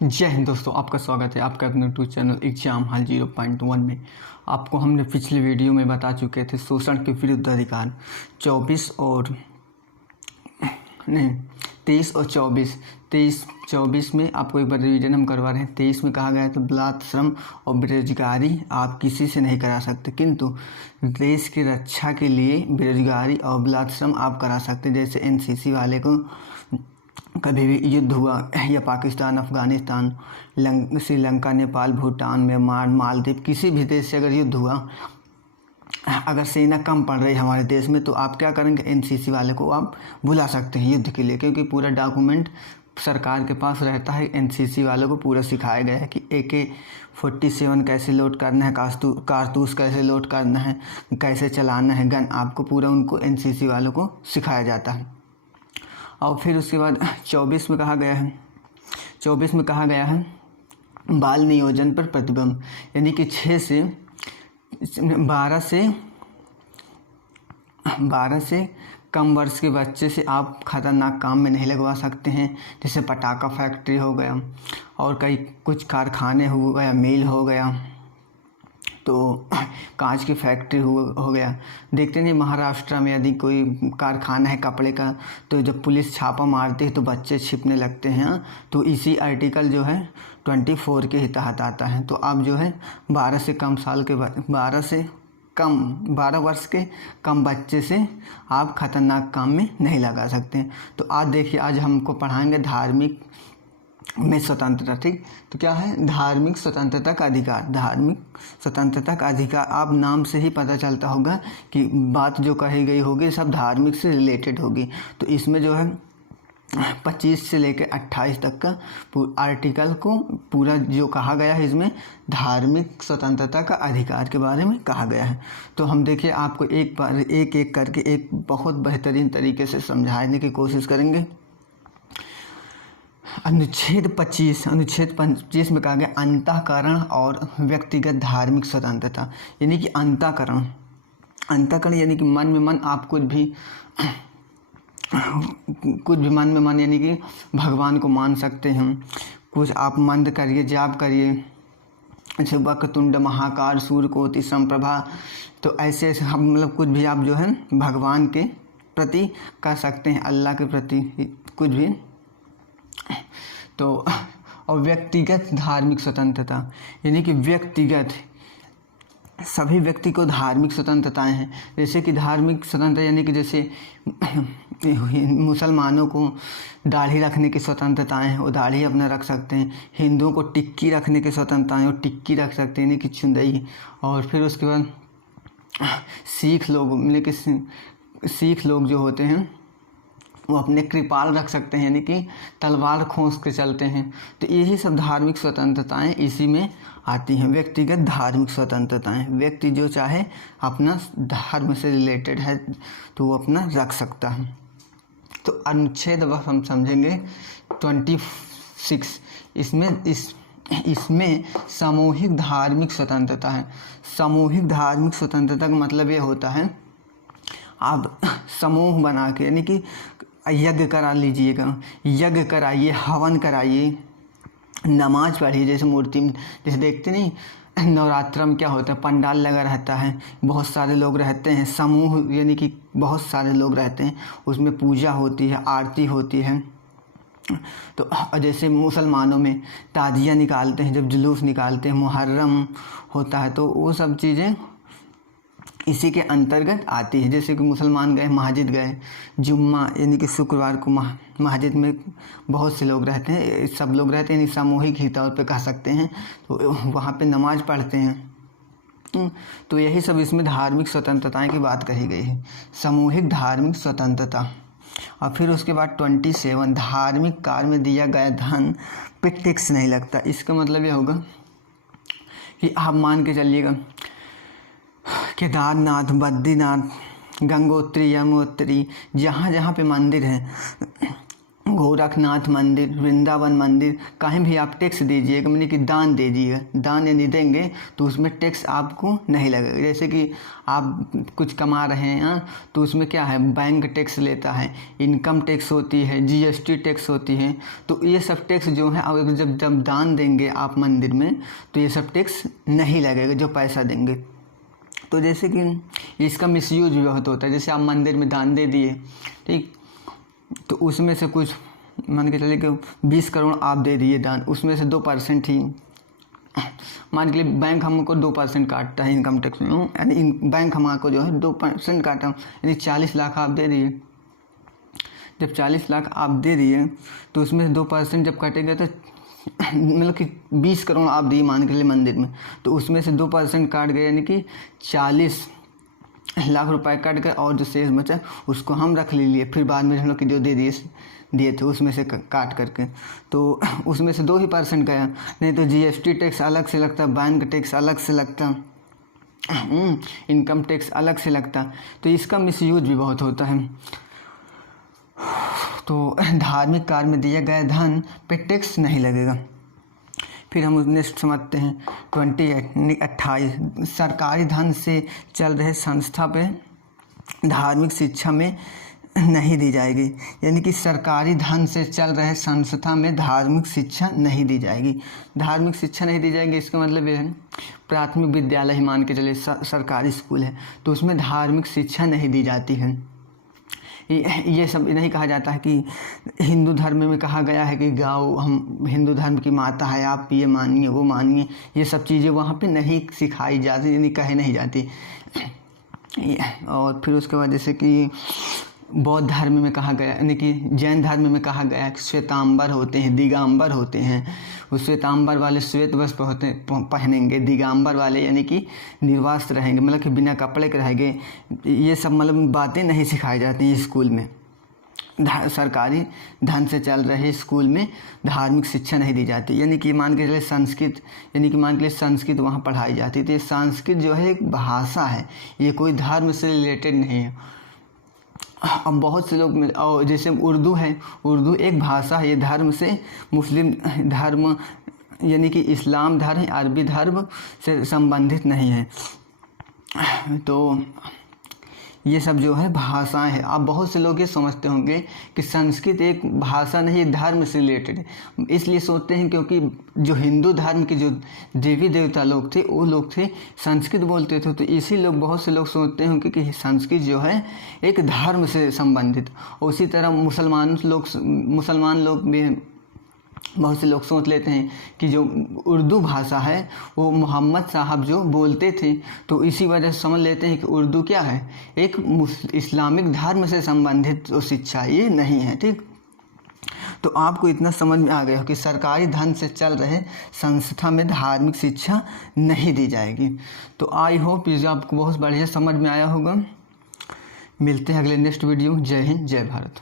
जय हिंद दोस्तों, आपका स्वागत है आपका अपने यूट्यूब चैनल एग्जाम हाल 0.1 में। आपको हमने पिछले वीडियो में बता चुके थे शोषण के विरुद्ध अधिकार 24 और नहीं 23 और 24 में आपको एक बार रिवीजन हम करवा रहे हैं। 23 में कहा गया है तो बलात् श्रम और बेरोजगारी आप किसी से नहीं करा सकते, किंतु देश की रक्षा के लिए बेरोजगारी और बलात् श्रम आप करा सकते। जैसे एनसीसी वाले को कभी भी युद्ध हुआ या पाकिस्तान, अफ़गानिस्तान, श्रीलंका, नेपाल, भूटान, म्यांमार, मालदीव, किसी भी देश से अगर युद्ध हुआ, अगर सेना कम पड़ रही है हमारे देश में, तो आप क्या करेंगे, एनसीसी वाले को आप बुला सकते हैं युद्ध के लिए, क्योंकि पूरा डॉक्यूमेंट सरकार के पास रहता है। एनसीसी वालों को पूरा सिखाया गया है कि AK-47 कैसे लोड करना है, कारतूस कैसे लोड करना है, कैसे चलाना है गन, आपको पूरा उनको एनसीसी वालों को सिखाया जाता है। और फिर उसके बाद 24 में कहा गया है बाल नियोजन पर प्रतिबंध, यानी कि 6 से 12 से कम वर्ष के बच्चे से आप खतरनाक काम में नहीं लगवा सकते हैं। जैसे पटाखा फैक्ट्री हो गया और कुछ कारखाने हो गया, मिल हो गया, तो कांच की फैक्ट्री हो गया। देखते नहीं महाराष्ट्र में यदि कोई कारखाना है कपड़े का, तो जब पुलिस छापा मारती है तो बच्चे छिपने लगते हैं। तो इसी आर्टिकल जो है 24 के ही तहत आता है। तो आप जो है 12 वर्ष के कम बच्चे से आप खतरनाक काम में नहीं लगा सकते हैं। तो आज देखिए, आज हमको पढ़ाएंगे धार्मिक में स्वतंत्रता। ठीक, तो क्या है धार्मिक स्वतंत्रता का अधिकार। धार्मिक स्वतंत्रता का अधिकार, आप नाम से ही पता चलता होगा कि बात जो कही गई होगी सब धार्मिक से रिलेटेड होगी। तो इसमें जो है 25 से लेकर 28 तक का आर्टिकल को पूरा जो कहा गया है, इसमें धार्मिक स्वतंत्रता का अधिकार के बारे में कहा गया है। तो हम देखिए आपको एक करके एक बहुत बेहतरीन तरीके से समझाने की कोशिश करेंगे। अनुच्छेद 25 में कहा गया अंतःकरण और व्यक्तिगत धार्मिक स्वतंत्रता, यानी कि अंतःकरण यानी कि मन में मन आप कुछ भी मन में मन, यानी कि भगवान को मान सकते हैं। कुछ आप मंत्र करिए, जाप करिए, जैसे वक्रतुंड महाकाय, सूर्यकोटि समप्रभा, तो ऐसे हम मतलब कुछ भी आप जो है भगवान के प्रति कर सकते हैं, अल्लाह के प्रति कुछ भी। तो और व्यक्तिगत धार्मिक स्वतंत्रता, यानी कि व्यक्तिगत सभी व्यक्ति को धार्मिक स्वतंत्रताएं हैं। जैसे कि धार्मिक स्वतंत्रता यानी कि जैसे मुसलमानों को दाढ़ी रखने की स्वतंत्रताएं हैं, वो दाढ़ी अपना रख सकते हैं। हिंदुओं को टिक्की रखने की स्वतंत्रताएं, वो टिक्की रख सकते हैं, यानी कि चुंदई। और फिर उसके बाद सिख लोग जो होते हैं वो अपने कृपाल रख सकते हैं, यानी कि तलवार खोस के चलते हैं। तो यही सब धार्मिक स्वतंत्रताएं इसी में आती हैं। व्यक्तिगत धार्मिक स्वतंत्रताएं, व्यक्ति जो चाहे अपना धर्म से रिलेटेड है तो वो अपना रख सकता है। तो अनुच्छेद अब हम समझेंगे 26, इसमें सामूहिक धार्मिक स्वतंत्रता है। सामूहिक धार्मिक स्वतंत्रता का मतलब ये होता है आप समूह बना के, यानी कि यज्ञ करा लीजिएगा, यज्ञ कराइए, हवन कराइए, नमाज पढ़िए। जैसे देखते नहीं नवरात्र में क्या होता है, पंडाल लगा रहता है, बहुत सारे लोग रहते हैं, समूह यानी कि बहुत सारे लोग रहते हैं, उसमें पूजा होती है, आरती होती है। तो जैसे मुसलमानों में ताजिया निकालते हैं, जब जुलूस निकालते हैं, मुहर्रम होता है, तो वो सब चीज़ें इसी के अंतर्गत आती है। जैसे कि मुसलमान गए, मस्जिद गए, जुम्मा यानी कि शुक्रवार को मस्जिद में बहुत से लोग रहते हैं, सब लोग रहते हैं, यानी सामूहिक ही तौर पे कह सकते हैं, तो वहाँ पे नमाज पढ़ते हैं। तो यही सब इसमें धार्मिक स्वतंत्रताएं की बात कही गई है, सामूहिक धार्मिक स्वतंत्रता। और फिर उसके बाद 27 धार्मिक कार्य में दिया गया धन पे टैक्स नहीं लगता। इसका मतलब यह होगा कि आप मान के चलिएगा केदारनाथ, बद्रीनाथ, गंगोत्री, यमुनोत्री, जहाँ जहाँ पे मंदिर है गोरखनाथ मंदिर, वृंदावन मंदिर, कहीं भी आप टैक्स दीजिएगा, मैंने कि दान दे दीजिएगा, दान यदि देंगे तो उसमें टैक्स आपको नहीं लगेगा। जैसे कि आप कुछ कमा रहे हैं तो उसमें क्या है, बैंक टैक्स लेता है, इनकम टैक्स होती है, जीएसटी टैक्स होती है। तो ये सब टैक्स जो है, और जब जब दान देंगे आप मंदिर में तो ये सब टैक्स नहीं लगेगा जो पैसा देंगे। तो जैसे कि इसका मिसयूज भी बहुत होता है। जैसे आप मंदिर में दान दे दिए, ठीक, तो उसमें से कुछ मान के चलिए कि 20 करोड़ आप दे दिए दान, उसमें से 2% ही मान के लिए बैंक हमको 2% काटता है इनकम टैक्स में, यानी बैंक हमको जो है 2% काटा, यानी 40 लाख आप दे दिए। जब 40 लाख आप दे दिए तो उसमें से 2% जब कटेगा तो मतलब कि 20 करोड़ आप दिए मान के लिए मंदिर में, तो उसमें से 2% काट गए, यानी कि 40 लाख रुपए कट गए, और जो शेष बचा उसको हम रख ले लिए, फिर बाद में हम लोग जो दिए थे उसमें से काट करके, तो उसमें से 2% गया। नहीं तो जीएसटी टैक्स अलग से लगता, बैंक टैक्स अलग से लगता, इनकम टैक्स अलग से लगता। तो इसका मिसयूज भी बहुत होता है। तो धार्मिक कार्य में दिया गया धन पे टैक्स नहीं लगेगा। फिर हम नेक्स्ट समझते हैं 28 सरकारी धन से चल रहे संस्था पे धार्मिक शिक्षा में नहीं दी जाएगी। यानी कि सरकारी धन से चल रहे संस्था में धार्मिक शिक्षा नहीं दी जाएगी। धार्मिक शिक्षा नहीं दी जाएगी इसका मतलब ये है, प्राथमिक विद्यालय ही मान के चले सरकारी स्कूल है तो उसमें धार्मिक शिक्षा नहीं दी जाती है। ये सब नहीं कहा जाता है कि हिंदू धर्म में कहा गया है कि गाओ हम हिंदू धर्म की माता है, आप ये मानिए वो मानिए, ये सब चीज़ें वहाँ पे नहीं सिखाई जाती, यानी कहे नहीं जाती। और फिर उसके बाद जैसे कि बौद्ध धर्म में कहा गया, यानी कि जैन धर्म में कहा गया कि श्वेतांबर होते हैं, दिगंबर होते हैं। उस श्वेतांबर वाले श्वेत वस्त्र पहनेंगे, दिगंबर वाले यानी कि निर्वास्त्र रहेंगे, मतलब कि बिना कपड़े के रहेंगे। ये सब मतलब बातें नहीं सिखाई जाती हैं स्कूल में। सरकारी धन से चल रहे स्कूल में धार्मिक शिक्षा नहीं दी जाती। यानी कि मान के चले संस्कृत, यानी कि मान के लिए संस्कृत वहाँ पढ़ाई जाती। तो ये संस्कृत जो है एक भाषा है, ये कोई धर्म से रिलेटेड नहीं है। अब बहुत से लोग, और जैसे उर्दू है, उर्दू एक भाषा है, ये धर्म से मुस्लिम धर्म यानी कि इस्लाम धर्म, अरबी धर्म से संबंधित नहीं है। तो ये सब जो है भाषाएं हैं। आप बहुत से लोग ये समझते होंगे कि संस्कृत एक भाषा नहीं, धर्म से रिलेटेड है। इसलिए सोचते हैं क्योंकि जो हिंदू धर्म के जो देवी देवता लोग थे वो लोग थे संस्कृत बोलते थे, तो इसी लोग बहुत से लोग सोचते होंगे कि संस्कृत जो है एक धर्म से संबंधित। उसी तरह मुसलमान लोग भी बहुत से लोग सोच लेते हैं कि जो उर्दू भाषा है वो मोहम्मद साहब जो बोलते थे, तो इसी वजह से समझ लेते हैं कि उर्दू क्या है, एक इस्लामिक धर्म से संबंधित शिक्षा ये नहीं है। ठीक, तो आपको इतना समझ में आ गया हो कि सरकारी धन से चल रहे संस्था में धार्मिक शिक्षा नहीं दी जाएगी। तो आई होप ये आपको बहुत बढ़िया समझ में आया होगा। मिलते हैं अगले नेक्स्ट वीडियो। जय हिंद, जय भारत।